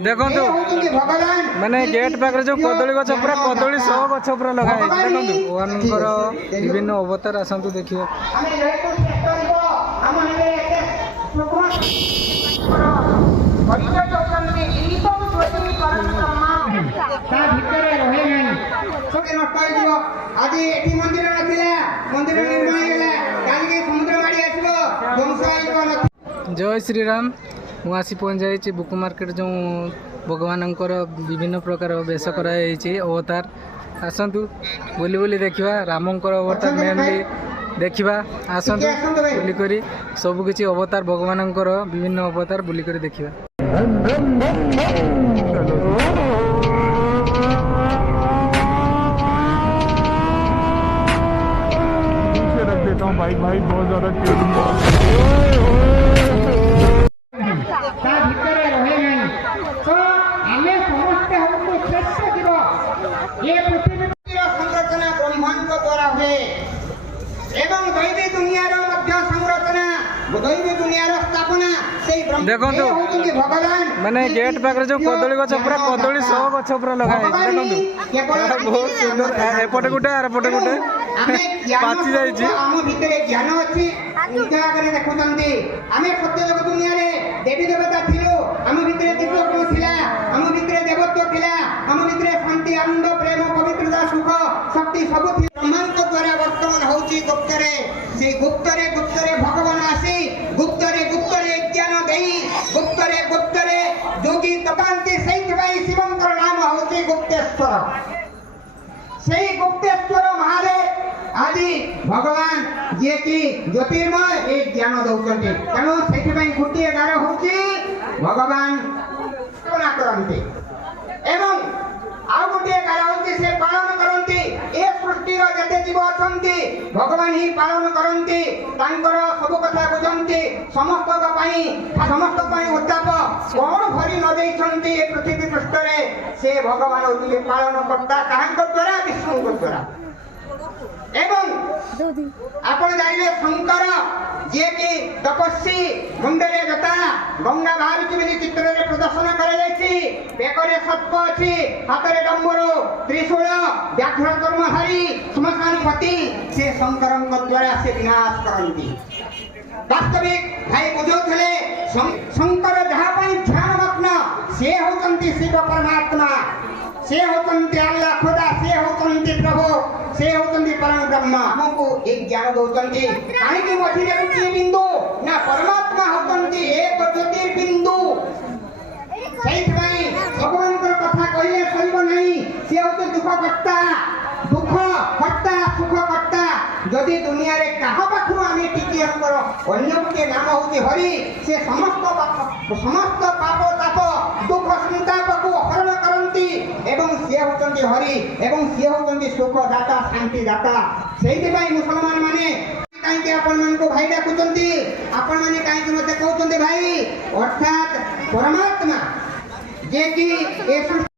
देखो माने गेट पाखे जो कदली गछ पूरा कदली सह गछ पूरा लगा देखो भगवान विभिन्न अवतार आसतु देखिए जय श्री राम मुझे पहुँच जाइए बुक मार्केट जो भगवान विभिन्न प्रकार वेश कराई अवतार आसतु बुली बुली देखा रामंकर अवतार मेनली देखा आसतु बुलिक सबकि अवतार भगवान विभिन्न अवतार बुलिक देखा भाई भाई बहुत ज्यादा संरचना ब्रह्मांड द्वारा हुए एवं दैवी दुनियार संरचना दैवी दुनियार स्थापना देखो भगवान माने गेट पाखे जो कदली गछ पूरा कदली सह गछ पूरा लगा देखो बहुत सुंदर एपटे गोटे आरपटे गोटे पाची जाइए आम भितर ज्ञान अच्छी देखुंती आम सत्यलोक दुनिया देवी देवता थिलु आम भितर दिव्य थिला आम भितर देवत्व थिला आम भितर शांति आनंद प्रेम पवित्रता सुख शक्ति सब ब्रह्मांड द्वारा वर्तमान होची गुप्तरे से गुप्तरे भगवान आसी गुप्तरे ज्ञान देई गुप्तरे जोगी तपांती सही शिवंकर नाम होची गुप्तेश्वर सही गुप्तेश्वर महादेव आदि भगवान जे कि ज्योतिर्मय एक ज्ञान दौरान तेणु से गोटे गार हूँ भगवान कल्पना करते एवं आउ गोटे गार हूँ से पालन करती ए सृष्टिर जते जीव अच्छा भगवान ही पालन करती सब कथा बुझती समस्त उत्ताप कौन भरी न देती पृथ्वी पृष्ठ से भगवान होती पालन करता द्वारा विष्णु द्वारा एवं आपण जाइले शंकर जे कि तपस्वी मुंडरे जटा गंगा बाहर चित्र में प्रदर्शन कर सर्प अच्छी हाथ में डम्बर त्रिशूल व्याघ्र कर्महारी श्मशानपति से शंकर द्वारा से विनाश करती वास्तविक भाई बुझे शंकर जहाँ ध्यान मग्न से होती शिव परमात्मा से होती अल्लाह खुदा से होती प्रभु से होती परम ब्रह्म हमको एक ज्ञान दौरान कहीं मझे गोटे बिंदु ना परमात्मा होती एक ज्योतिर्बिंदु से भगवान कथा कहले सर नहीं सी हूँ दुख कर्ता सुख कर्ता जदि दुनिया रे कहा पाखु आम टिकी अन्य गोटे नाम हूँ हरि से समस्त पाप ताप दुख संताप को हरण करती एवं सी हूँ हरि एवं सी हूँ सुख दाता शांति दाता से मुसलमान माने कहीं आपण भाई डाकुंट आपण मैंने कहीं मत कहते भाई अर्थात परमात्मा जे कि